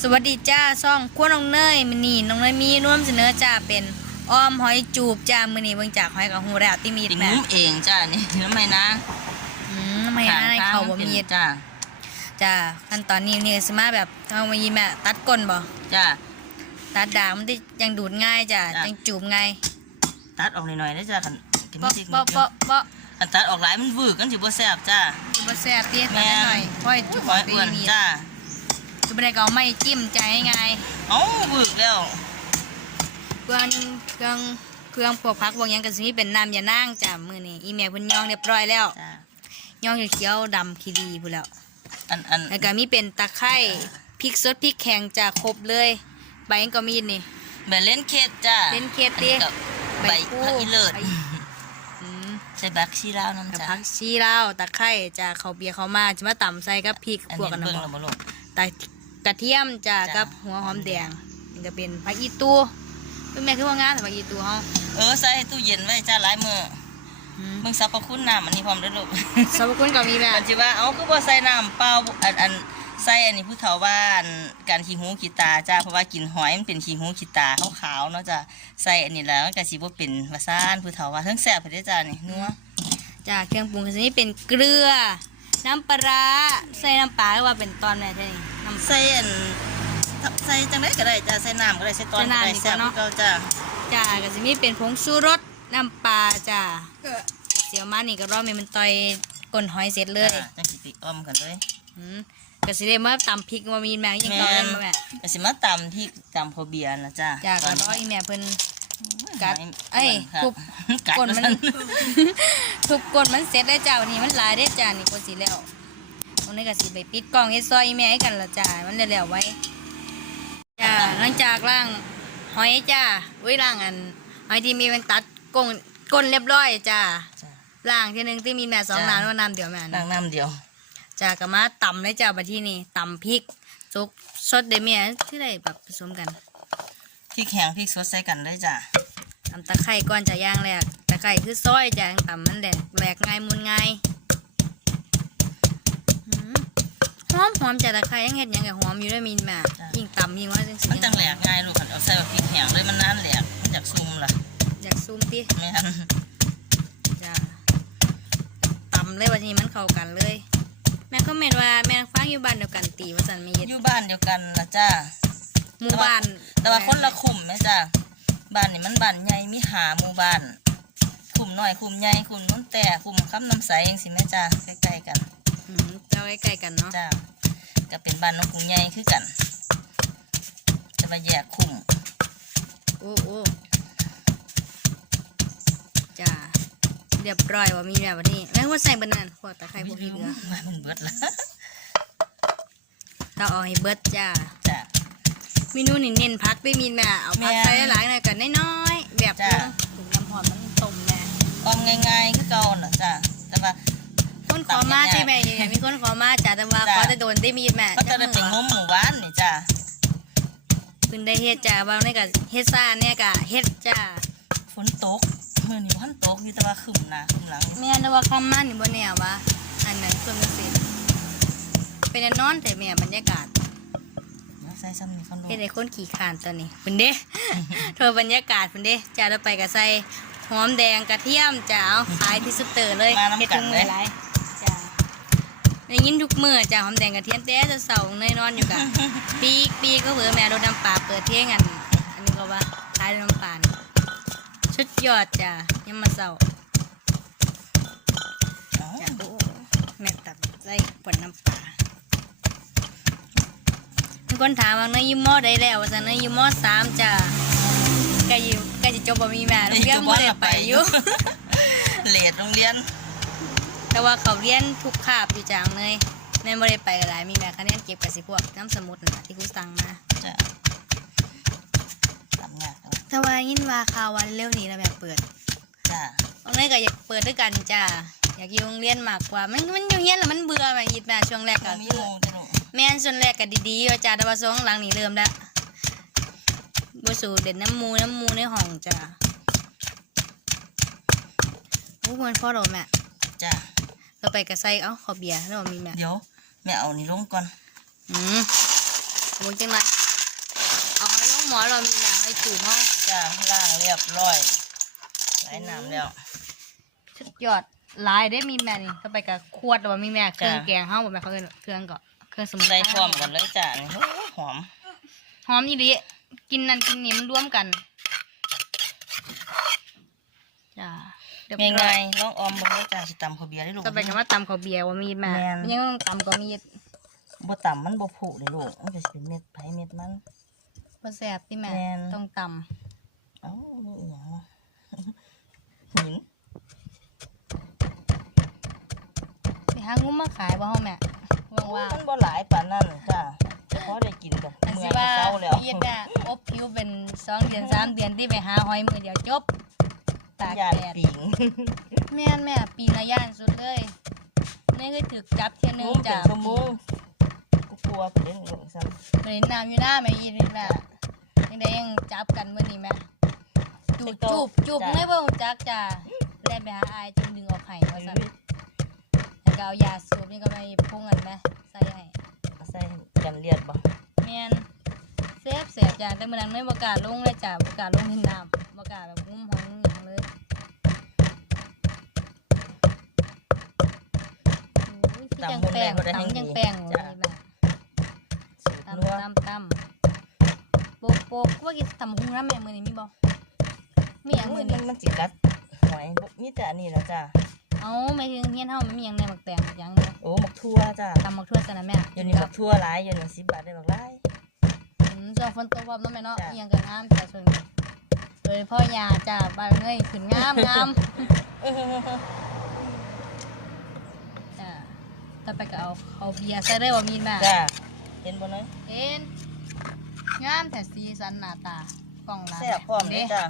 สวัสดีจ้าซ่องขั้วน้องเนยมันนี่น้องเนยมีร่วมเสนอจ้าเป็นอ้อมหอยจูบจ้ามือนี้เบิ่งจากหอยกับหูแล้วที่มีดติ่งแม่มุ้มเองจ้านี่ทำไมนะอืมไม่ให้เขาบ่มีดจ้าจ้าขั้นตอนนี้นี่สิมาแบบทางมายีแม่ตัดก้นบ่จ้าตัดดางมันได้ยังดูดง่ายจ้าจ้ะยังจูบง่ายตัดออกหน่อยๆนะจ้าคันกินเปาะสิเปาะเปาะเปาะคันตัดออกหลายมันวืดกันสิบ่แซ่บจ้าจูบบ่แซ่บเตี้ยแม่ตัดได้หน่อยหอยจูบหอยไปอ้วนมีดจ้า จูบบ่ได้ก็เอาไม่จิ้มใจง่ายเอ้าวืดแล้วเครื่องเครื่องเครื่องพวกผักพวกหยังก็สิมีเป็นน้ำยานางจ้ามื้อนี้อีแม่เพิ่นย่องเรียบร้อยแล้วจ้าย่องเขียวๆดำขี้ดีพู้นแล้ว อันอันแล้วก็มีเป็นตะไคร้พริกสดพริกแข็งจะครบเลย ใบก็มีนี่แม่เล่นเคสจ้าเล่นเคสดิอันนี้ก็ใบคู่ผักอีเลิศใบ อืมใส่บักชีลาวกับน้ำจ้าผักชีลาวตะไคร้จะเขาเบียร์เขามาจะมาต่ำใส่กับพริกอันพวกนี้กันนะเบิ่งบแล้วบ่ลูกตะ กระเทียมจะจ้ะ กับหัวหอมแดงนี่ก็เป็นผักอีตูเป็นแม่คือว่างานแต่ผักอีตูเฮาเออใส่ตู้เย็นไว้จ้าหลายมื้ออืมมึงสรรพคุณน้ำอันนี้พร้อมเด้อลูก สรรพคุณก็มีแม่มันสิว่าเอาคือบ่ใส่น้ำเปล่าอันอันใส่อันนี้ผู้เฒ่าว่าอันการขี้หูขี้ตาจ้าเพราะว่ากินหอยมันเป็นขี้หูขี้ตาขาวๆเนาะจ้าใส่อันนี้แล้วมันก็สิบ่เป็นว่าซ่านผู้เฒ่าว่าเทั้งแซ่บเพิ่นเด้อจ้านี่นัวจ้าเครื่องปรุงก็จะมีเป็นเกลือ น้ำปลาร้าใส่น้ำปลาหรือว่าเป็นตอนแม่ใช่นี่น้ำ ใส่อันใส่จังไดก็ได้จ้าใส่น้ำก็ได้ใส่ตอนก็ได้ใส่น้ำดีกแซ่ว่าบเนาะคือเก่าจ้าจ้าก็จะมีเป็นผงชูรสน้ำปลาจ้าเสียวมานี่ก็รอให้มันต่อยก้นหอยเสร็จเลยจ้าจังสิติอ้อมกันเลยอืมก็สิได้มาตำพริกมามีแมงยังต่อเลยมาแม่ก็สิมาตำที่ตำพอเบียร์นะจ้าจ้าก็รออีแม่เพิ่น กัดเอ้ยครับทุบกัดก้นมัน ทุบก้นมันเสร็จได้วจ้าวันนี้มันหลายได้อจ้านี่ก็สิแล้ว วันนี้ก็สิไปปิดกล่องเฮ็ดซอยอีแม่ให้กันละจ้ามันแล้วๆไว้จ้าหลังจากล้างหอยจ้าไว้ล้างอันหอยที่มีมันตัดก้นก้นเรียบร้อยจ้าจ้าล่างที่หนึ่งที่มีแม่สองจ้ะน้ำว่าน้ำเดียวแม่ล้านะงน้ำเดียวจากกะมาตำเลยจ้าบัดที่นี่ตำพริกซุกสดเดเมียที่ได้แบบผสมกันพริกแห้งพริกสดใส่กันได้จ้าตำตะไคร่ก่อนจะย่างแหลกตะไคร่คือซอยจ้าตำมันแหลกแหลกง่ายมุนง่ายหืม หอมหอมจากตะไคร่ยังเห็ดหยังกับหอมอยู่ด้วยมีแม่ยิ่งตำยิ่งว่าจังสิมันจังแหลกง่ายลูกคันเอาใส่แบบพริกแห้งเลยมันนานแหลกมันอยากซุ่มล่ะอยากซูมติแม่นจ้าตำเลยวันนี้มันเข้ากันเลย แม่ก็เมนว่าแม่ฟังอยู่บ้านเดียวกันตีว่าสันไม่เย็ดอยู่บ้านเดียวกันนะจ้าหมู่บ้าน แต่ว่าคนละคุมไหมจ้าบ้านนี่มันบ้านใหญ่มีหาหมู่บ้านคุมน้อยคุมใหญ่คุมน้นแต่คุมคำน้ำใสเองสิแม่จ้าใกล้ๆกัน อืมเจ้าใกล้ๆกันเนาะจ้าก็เป็นบ้านน้องกรุงใหญ่คือกัน จะมาแยกคุมโอ้โอ้จ้าเรียบร้อยว่ามีแบบนี้แล้วว่าใส่บนนั้นพวกตะไคร้พวกที่เหลือมามันเบิดละถ้าเอาให้เบิดจ้าจ้าเมนูนี่เน้นพักด้วยมีแม่เอาพักแม่ใส่หลายๆหน่อยกันน้อยๆแบบจ้ะถุงน้ำหอมมันต้มแม่ออมง่ายๆคือเก่าน่ะจ้าแต่ว่า คนขอมาใช่ไหมอย่างมีคนขอมาจ้าแต่ว่าจ้ะขอจะโดนได้มีดแม่เขาจะได้เป็นงมหมู่บ้านนี่จ้าเพิ่นได้เฮ็ดจ้าว่าในกับเฮ็ดซ่าเนี่ยกะเฮ็ดจ้าฝนตกเมื่อนี้วันตกอยู่แต่ว่าขึ้นหนาขึ้นหลังแม่นว่าคำมันนี่บ่แน่ว่าอันนั้นส่วนสิเป็นแน่นอนแต่แม่บรรยากาศแล้วใส่ซ้ำนี่เขาโดเฮ็ดนให้คนขี้ขานตัวนี้เพิ่นเด้โทรบรรยากาศเพิ่นเด้จ้าเราไปก็ใส่หอมแดงกระเทียมจ้าเอาขายที่สุดเตอร์เลยเฮ็ดทุกมื้อหลายจ้า ได้ยินทุกมื้อจ้าหอมแดงกระเทียมแต่จะเสาร์เนยนอนอยู่กะปีกปีกก็เผื่อแม่รดน้ำปลาเปิดเที่ยงอันอันนี้ก็ว่าขายน้ำปลานี่ชุดยอดจ้ายังมาเสาร์อ๋อจ้าโอ้แม่ตัดไส้ผลน้ำปลามีคนถามว่าเนยอยูมอได้แล้วว่าจะเนยอยูมอสามจ้าใกล้อยู่ใกล้จะจบบ่มีแม่โรงเรียนบ่ได้ไปอยู่เลดโรงเรียน แต่ว่าเขาเรียนทุกคาบอยู่จางเนยแม่บ่ได้ไปก็หลายมีแม่คะแนนเก็บกับสิพวกน้ำสมุดน่ะที่ครูสั่งมาจ้าทำงานแล้วแต่ว่ายินว่าข่าววันเร็วนี้แล้วแบบเปิดจ้าตรงนี้ก็อยากเปิดด้วยกันจ้าอยากอยู่โรงเรียนมากกว่า มันมันอยู่เรียนแล้วมันเบื่อแบบยิบแม่ช่วงแรกก็ก็มีคือโมงจ้ะลูกแม่นส่วนแรกก็ดีๆอยู่จ้าแต่ว่าช่วงหลังนี่เริ่มแล้วบ่สู่เด่นน้ำมูน้ำมูในห้องจ้าโอ้มันพ่อเราแม่จ้า เราไปกระใส่เอ้าขอเบียร์แล้วบ่มีแม่เดี๋ยวแม่เอานี่ลงก่อน อืมไปมึงจังไรเอาให้ลงหมอเรามีแม่ให้จูบเฮาจ้าล่างเรียบร้อยไหลน้ำแล้วสุดยอดหลายได้มีแม่นี่ก็ไปกับขวดหรือว่ามีแม่เครื่องจ้ะแกงเฮาบ่แม่เขาเอิ้นเครื่องก็เครื่องสมุนไพรใส่พร้อมกันเลยจ้านี่โอ้หอม หอมนี่ดิกินนั่นกินนี่มันรวมกันจ้าเรียบร้อ ง่ายๆลองออมเบิ่งเลยจ้าสิตำข้าวเบียร์ได้ลูกก็ไปกับว่าตำข้าวเบียร์ว่ามีแม่แม่นมันยังต้องตำก็มีบ่ตำมันบ่ผุเลยลูกมันจะสิเป็นเม็ดไผเม็ดมัน บ่แซ่บที่แม่แม่น ต้องตเอ้านี่อีหยังวะ หินำไปหางุ้มมาขายบ่เฮาแม่ว่างว่ามันบ่หลายปานนั้นจ้าพอได้กินก็อันเมื่สิอยก็ว่าเศร้าแล้วเย็นน่ะอบผิวเป็นสองเดือนสามเดือนที่ไปหาหอยมือเดียวจบ ตากยานแดดปิงแม่นแม่ปีละย่านสุดเลยนี่คือถึกจับเที่ยหนึงมุ้งเป็นจ้ะชั่วโมงกูกลัวไปเล่นลูกซ้ำเห็นน้ำอยู่หน้าแม่ยีนี่แม่ยังได้ยังจับกันมื้อนี้แม่จูบจูบจูบไม่บ่รู้จักจ้ะแล่นไปหาอายจึงดึงออกให้ว่าซั่นแล้วก็เอายาสูบนี่ก็ไปพุ่งกันแม่ใส่ให้ใส่กันเลียดบ่แม่นแซ่บแสบจ้ะแต่มื้อนั้นไม่บ่กล้าลงเลยจ้ะบ่กล้าลงที่น้ำบ่กล้าแบบงุ้มหอยงุ้มหยัง เลยโอ้ยคือจังแป้งตำจังแป้งเลยแม่สูตรตำนัวตำตำโปกโปกว่ากินตำหุงน้ำแม่มือนี้มีบ่มีอย่างมือมันี้นมันสิกัดหอยบ่มีแต่อันนี้แล้วจ้าเอาไม่ถึงเฮียนเฮามันมีอย่างในหมักแตงหยังบ่โอ้หมกทั่วจ้าตำหมักทั่วซะนะแม่อยู่นี่หมกทั่วหลายอยู่นี่10บาทได้บักหลายอืมช่วงฝนตกพร้อมเนาะแม่เนาะจ้ะอีหยังก็งามแต่ส่วนโดยเฉพ่อยาจ้าบ้านเอ้ยขึ้นงามงามจ้า ต่อไปก็เอาเอาเบียร์ใส่เลยว่ามีแม่จ้าเห็นบ่น้อยเห็นงามแต่สีสันหน้าตากล้องหน้าแซ่บพร้อมเลเด้ยจ้า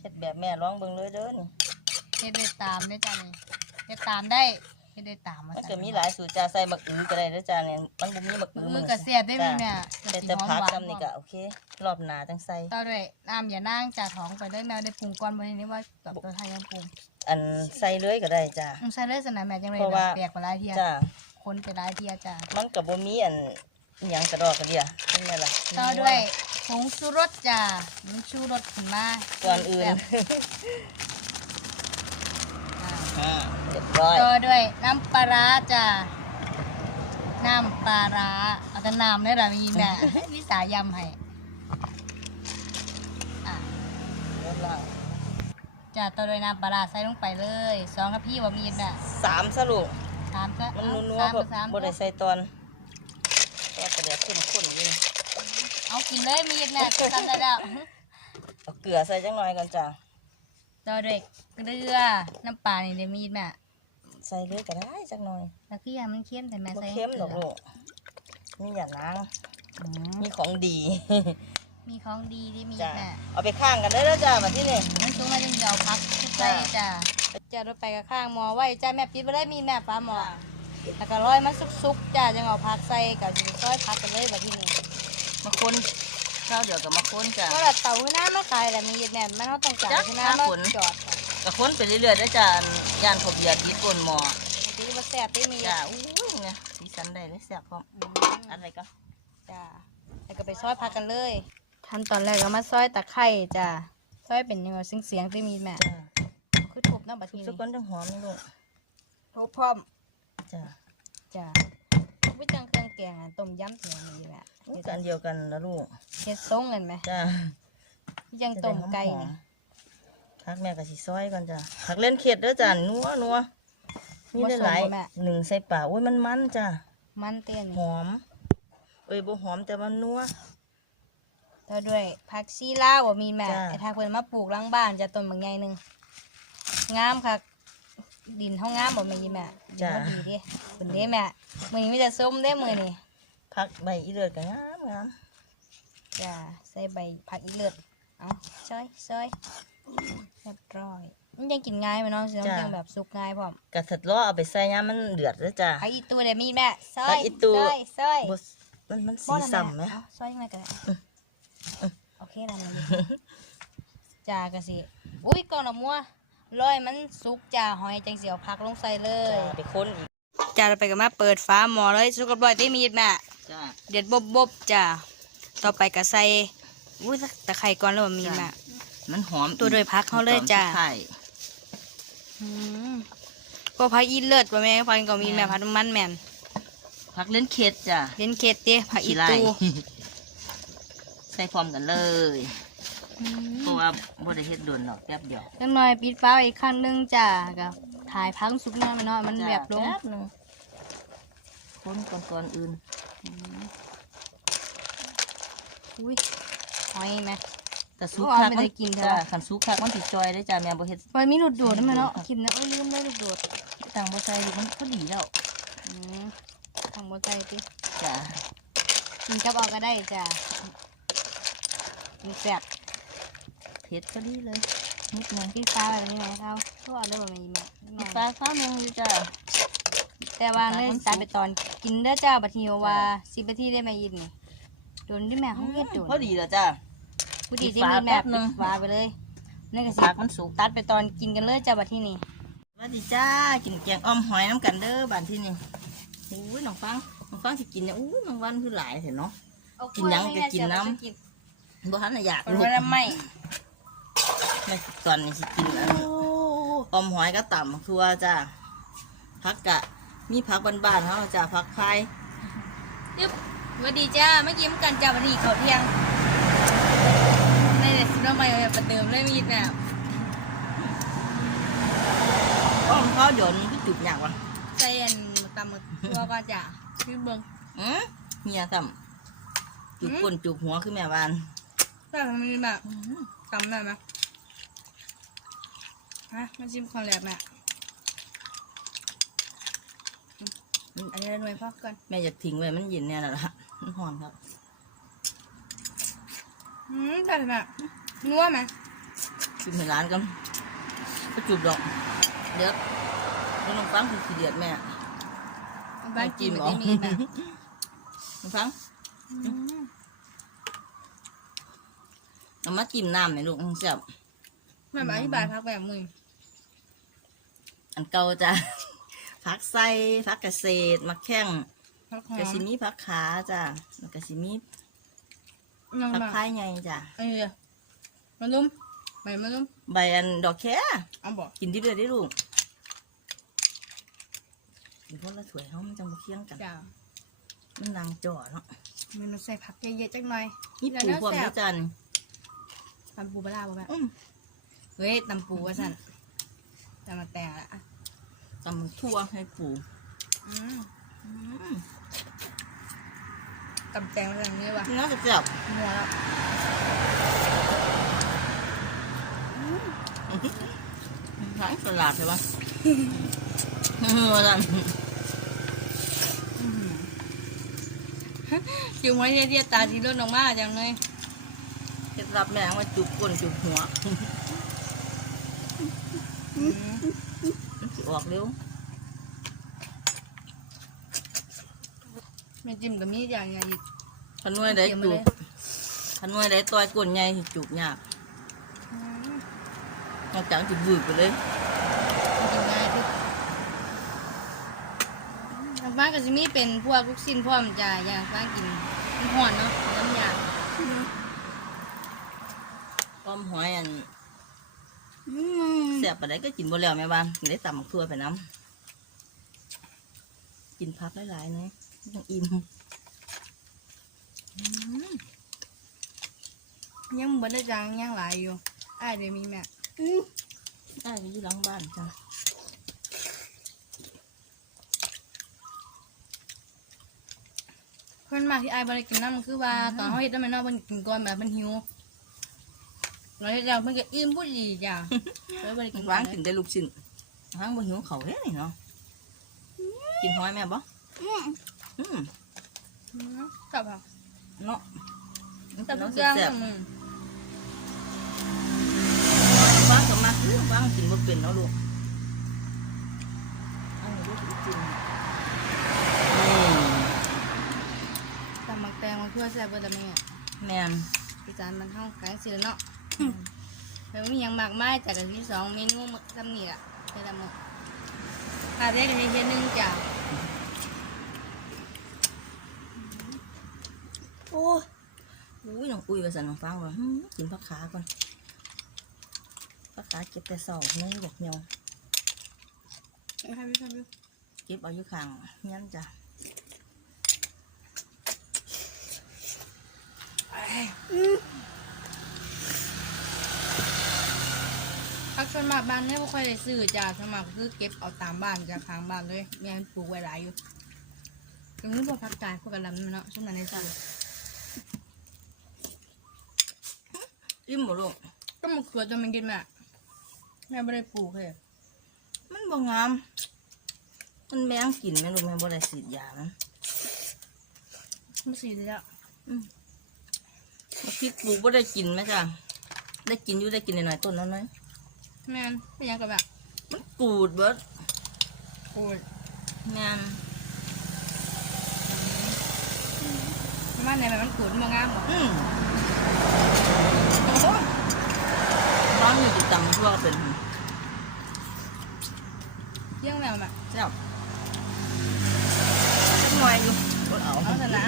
เฮ็ดแบบแม่ลองเบิ่งเลยเด้อนี่เฮ็ดได้ตามได้จ้านี่เฮ็ดตามได้ เฮ็ดได้ตามมามันสั่ก็มีหลายสูตรจ้าใส่บักอือก็ได้เด้อจ้าเนี่ยมันบ่มีบักอือมือก็เสียบได้ไหมแม่จ้าแต่แต่ผักซ้ำนี่ก็โอเค รอบหน้าจังใส่ต่อด้วยน้ำอย่านั่งจ่าท้องไปได้แมวได้ปรุงก่อนบ่ทีนี้ว่ากับตัวไทยยังปรุงอันใส่เลยก็ได้จ้าอืมใส่เลยสนะแม่จังเลยเพราะว่าแปลกกว่าหลายเทียจ้าคนไปหลายเทียจ้ามันก็บ่มีอันอิหยังกระดอกกระเดียเป็นไงล่ะต่อด้วยผงชูรสจ้ามันชูรสขึ้นมาก่อนอื่นแบบอ่าอ่า เรียบร้อยต่อด้วยน้ำปลาร้าจ้าน้ำปลาร้าเอาแต่น้ำได้ละมีแม่วิสายำให้อะเรียบร้อยจ้าต่อด้วยน้ำปลาร้าใส่ลงไปเลยสองกับพี่ว่ามีแม่สามสรุปสามซะมันเอานัวสามๆแบบสามบ่ได้ใส่ตอนแต่กระเดียข้นข้นๆอยู่นี่เอากินเลยมีดแม่ทำได้แล้วเอาเกลือใส่จังหน่อยก่อนจ้าต่อด้วยเกลือน้ำปลานี่เดี๋ยวมีดแม่ ใส่เลยก็ได้จักหน่อยแล้วคืออย่างมันเค็มแต่แม่บ่ใส่เค็มให้ดอกเกลืลูกมีอย่าล้าง อืมมีของดี มีของดีที่มีดจ้าแม่เอาไปข้างกันได้แล้วจ้าบัดที่นี่ มันสูงมาจึงเดี๋ยวพักใส่จ้าจะรถไปกับข้างหมอไว้จ้าแม่ปิดไปได้มีแม่ปลาหมอแล้วก็ร้อยมันสุกๆจ้าจังเอาพักใส่กับซอยพักกันเลยแบบที่นี่มาคนข้าวเดียวกับมาคนจ้าก็แบบเต่าขึ้นหน้าไม่ขายแต่มีดแม่มันเขาต้องจ่ายจ้ะขึ้นหน้าค่ามาขนจอดค่ะ ก็คนไปเรื่อยๆได้อจ้าอันย่านขบเบียดติดก้นหม้อบางทีว่าแซ่บที่มีดจ้าอู้ยเนี่ยสีสันได้เลยแซ่บพร้อมอืมอะไรก็จ้าแล้วก็ไปซอยพักกันเลยขั้นตอนแรกก็มาซอยตะไคร่จ้าซอยเป็นยังไงเสียงเสียงๆที่มีแม่จ้าคือทุบเน้ำบัดทีสักนี้คนจังหอมนี่ลูกทุบพร้อมจ้าจ้าวิจังเครื่องแกงอะต้มยำเถียงนี่แม่นี่กันเดียวกันนะลูกเฮ็ดทรงกันไหมจ้าวิจังต้มไก่นี่ พักแม่กับสีซอยก่อนจ้าผักเล่นเข็ดเด้อจ้านัวนัวนี่ได้หลายหนึ่งใส่ปากโอ้ยมันมันจ้ามันเต้นหอม เอ้ยบ่หอมแต่มันนัว ต่อด้วยผักชีลาวบ่มีแม่จ้ะ ไอ้ทางเพิ่นมาปลูกหลังบ้านจะต้นบางใหญ่หนึงงามค่ะดินเฮางามบ่มีแม่ดินเฮาดีเด้เพิ่นเด้แม่มื้อนี้มีแต่ส้มเด้มื้อนี้ผักใบอีเลือดก็งามงามจ้าใส่ใบผักอีเลือดเอาซอยซอย เรียบร้อยมันยังกินง่ายไหมเนาะเสียงยังแบบสุกง่ายพร้อมกระถัดล้อเอาไปใส่ยามมันเดือดเด้อจ้าผักอีตูเดี๋ยวมีแม่ซอผัยกอีตู่ซอยซอยบ่มันมันสีบ่นั่นซ้ำไหม เอาซอยยังไงกันโอเคนั่นเลยจ้ากะสิอุ้ยก่อนละมัวลอยมันสุกจ้าหอยจังเสียวพักลงใส่เลยจ้าไปค้นอีกจ้าเราไปกันมาเปิดฟ้าหมอเลยสุกกระบอยที่มีดแม่ จ้าเด็ดบบบบจ้า ต่อไปก็ใส่อุ้ยตะไคร่ก่อนแล้วบ่มีจ้ะแม่ มันหอมตัวโดยพักเขาเลยจ้ะตอนสุดท้ายอืมก็พักอีเลิศป่ะแม่พักก็มีแม่แม่พักน้ำมันแม่นพักเล่นเค็ดจ้ะเล่นเคสเต้ผักอีขี้ไล่ตูใส่พร้อมกันเลยอืมเพราะว่าบ่ได้เฮ็ดโดนหรอกแป๊บเดียวจังหน่อยปิดฟ้าอีกครั้งหนึงจ้ากับถ่ายพักสุกหน้อยมาเนาะมันแบบลงแป๊บหนึงคนก่อนก่อนอื่นอุ้ยหอยไหม แต่สุกอ๋อคักไม่ได้กินใช่จ้ะปะคันสุกคักมันสิจอยได้จ้ะแม่บ่เฮ็ดหอยมีหลุดโดดได้ไหมเนาะกินนะเอ้ยลืมเลยหลุดโดดตังบ่ใส่ลูกมันพอดีแล้วอืมทางบนใจติจ้ะกินกับเอาก็ได้จ้ากินแซ่บเผ็ดพอดีเลยนิดหนึงปิดฟ้าแบบนี้ไหมเขาก็เอาได้บ่แม่ยิ้มแม่ปลาข้าวหนึงอยู่จ้ะแต่ว่าเลยตามไปตอนกินเด้อจ้าบัดนี้ว่าสิบนาทีได้ไหมยินนี่โดนที่แม่เขาเฮ็ดโดนพอดีแล้วจ้ะ ผู้ดีปิที่ดมีฝาแม่แป๊บหนึ่ปิงดฟ้าไปเลยนั่นก็สิผักมันสุกตัดไปตอนกินกันเลยจ้าบัดที่นี่สวัสดีจ้ากินแกงอ้อมหอยน้ำกันเด้อบ้านที่นี่อุ้ยน้องฟังน้องฟังสิกินเนี่ยอู้น้องวันคือหลายเห็นเนาะกินหยังก็กินน้ำบ่ทันได้อยากมันลูกว่าทำไมแม่ตอนนี้สิกินอันอ้อมหอยก็ต่ำครัวจ้าผักกะมีผักบ้านๆเขาจ้าผักไข่ยึบสวัสดีจ้าเมื่อกี้มันกันจ้าบัดนี้เขาวเที่ยง ในเด็ดซิโนใหม่แบบประเดิมเลยไม่ยินแบบอ้อมเขาเดี๋ยวนี้คือจุกยากว่ะใส่อันตำหมึกตัวก็จ้าชื่อเบิ้งอืมเฮียต่ำจุกก้นจุกหัวคือแม่บ้านแต่มันมีแบบตำได้ไหมฮะมาชิมของแหลกแม่อันนี้หน่วยพักก่อนแม่อยากทิ้งไว้มันเย็นเนี่ยแหละล่ะมันหอนครับ อืมได้ไหม นัวไหมกินในร้านกันก็จุบดอก เดี๋ยวแล้วน้องฟังคือขี้เดียดแม่บ้านกินเหไม่รอได้มีแบบน้องฟังเอามาจิ้มน้ำในอยลูกมันแซ่บแม่มาอธิบายพักแบบมึงอันเก่าจ้ะผักไส้ผักเกษตรมะแข้งพักหอมกะสิมีผักขาจ้ะแล้วกะสิมียังผักแบบพายไงจ้ะเออ มาลุ้มไปมาลุ้มใบอันดอกแค่เอาบอกกินดิบเลยได้ลูกกินคนละถ้วยเขามันจังบ่เคียงกันจ้ามันนางจ่อเนาะเมนูใส่ผักเยอะๆจังหน่อยนี่ปูพร้อมด้วยจ้ะนี่ตำปูปลาร้าบ่แม่อืมเฮ้ยตำปูว่าสั่นจะมาแต่งละอะตำทั่วให้ปูอืมอืมตำแตงมาสั่นนี่ว่ะน่าจะแซ่บนัวแล้ว ร้านตลาดใช่ปะว่าจันจิ๋วไว้เดียวๆตาสีรุ่นออกมาจังเลยเคล็ดลับแม่งว่าจุกก้นจุกหัวอืมมันสิออกเร็วแม่จิ้มกับมีอย่างไงอีกขนวยได้เตรียมมาจุเลกยขนวยได้ต่อยก้นใหญ่สิจุกยากอืมน อกจากจะบืดไปเลยกินง่ายคือทางบ้านก็จะมีเป็นพวกลูกชิ้นพร้อมจ้ะอย่างฟ้ากินมันห่อนเนาะน้ำยาต้มหอยอันอืมแซ่บปานใดก็กินบ่แล้วแม่บ้านได้ตำทั่วไปน้ำกินพักหลายๆนะยังอิ่มยังบ่ได้จังยังหลายอยู่อ้ายเดี๋ยวมีแม่ ได้ไปอยู่หลังบ้านจ้ะเพิ่นมาที่อ้ายบ่ได้กินน้ำมันคือว่าตอนเฮาเฮ็ดน้ำมันเนาะเพิ่นกินก่อนแบบมันหิวเราเฮ็ดแล้วเพิ่นก็อิ่มบ่ดีจ้ะเลยบ่ได้กินวางกินได้ลูกชิ้นวางบ่หิวเขาวเด้นี่เนาะกินหอยแม่บ่อืมอืมกับค่ะเนาะมันแต่เป็นทุเนาะกอย่างแซ่บอืม ๆวางก็มาคือ วางกินบ่เป็นเนาะลูกอันนี้ลูกกินนี่ตำมักแตงมันคือแซ่บเบ่ล่ะแม่แม่นอีสานมันเฮากลางสิแล้วเนาะแล้วมีหยังมากมายจากกันที่สองเมนูมื้อซ้ำนี่ล่ะแต่ละมื้ออาเรียกกันเฮ็ดหนึงจ้ะโอ้ยอุ้ยน้องอุ้ยว่าสันน้องฟังว่าหืมกินผักขาก่อน ผักขาเก็บแต่เสาเนื้อบอกเหี่ยวให้พี่ทำดูเก็บเอาอยู่ข้างงั้นจ้ะพักชนมากบ้านเนี่ยไม่ค่อยได้ซื้อจ้าสวนมัครคือเก็บเอาตามบ้านจากทางบ้านเลยแม่ปลูกไว้หลายอยู่ตรงนี้พวกพักกายพวกกระลำเนาะช่วงนั้นในซื้ออิ่มบ่ลูกก็มะเขือจะมันกินแม่ แม่ไม่ได้ปลูกเลยมันบ่งาม มันแมงกินไหมลูกแม่บ่ได้สีดยามันไม่สีเลยอะบักพริกปลูกบ่ได้กินไหมจ้ะได้กินอยู่ได้กินหน่อยๆต้นนั้นไหมแม่นไม่ยังกับแบบมันกูดเบิดโอ้ยแม่นมันไหนมันขูดมันงามหรออืมร้านอยู่ ติดตำทั่วก็เป็นเยี่ยงแล้วแม่เจ้าจักหน่อยอยู่บ่เอาเอาเถอะนะ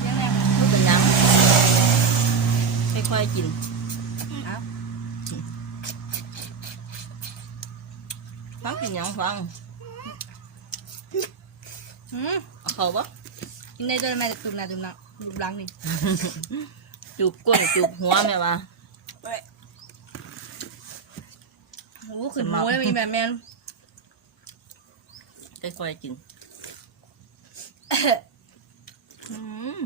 เยี่ยงแล้วบ่เป็นหยังค่อยๆกินเอาฟังกินหยังฟังอืมเอาเขาบ่กินได้ด้วยแม่ตุ่มหน้าตุ่มหน้ารูปร่างนี่จูบก้นจูบหัวแม่ว่า โอ้ขึ้นหมูแล้วมีแบบแม่นค่อยๆกินอืม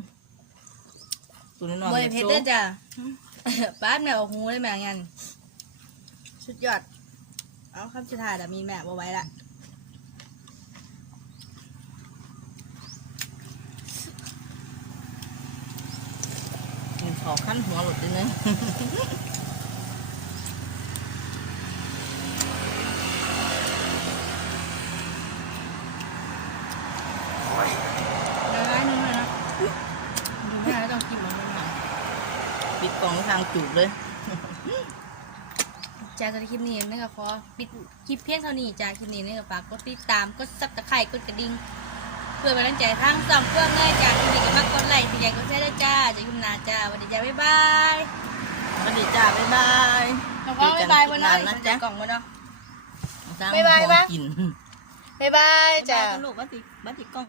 ตัวน้อยๆบริเพชรโซ่เด้อจ้ะป้าดแม่ออกหูได้แม่งั้นสุดยอด เอาคำสุดท้ายแต่มีแม่บ่ไว้ละกินขอขั้นหัวหลุดเลยนะ น้อยนึงเลยนะดูแม่แล้วต้องกินมันหน่อย ปิดกล่อง ทางจูบเลยจากคลิปนี้นี่ก็ขอปิดคลิปเพียงเท่านี้จากคลิปนี้นี่ก็ฝากกดติดตามกดซับตะไคร่กดกระดิ่งเพื่อเป็นกำลังใจทั้งสองเครื่องเลยจากคลิปนี้ก็มากดไลค์พี่ใหญ่กดแชร์ด้วยจ้าจะยุ่มนาจ้าสวัสดีจ้าบ๊ายบายสวัสดีจ้าบ๊ายบายน้องก็บ๊ายบายบนน้อยนะนะจ๊ะกล่องบนน้อยจ้างบ๊ายบายหัวปะกินบ๊ายบายจ้าจ้าลูกบัดติบัดติกล้อง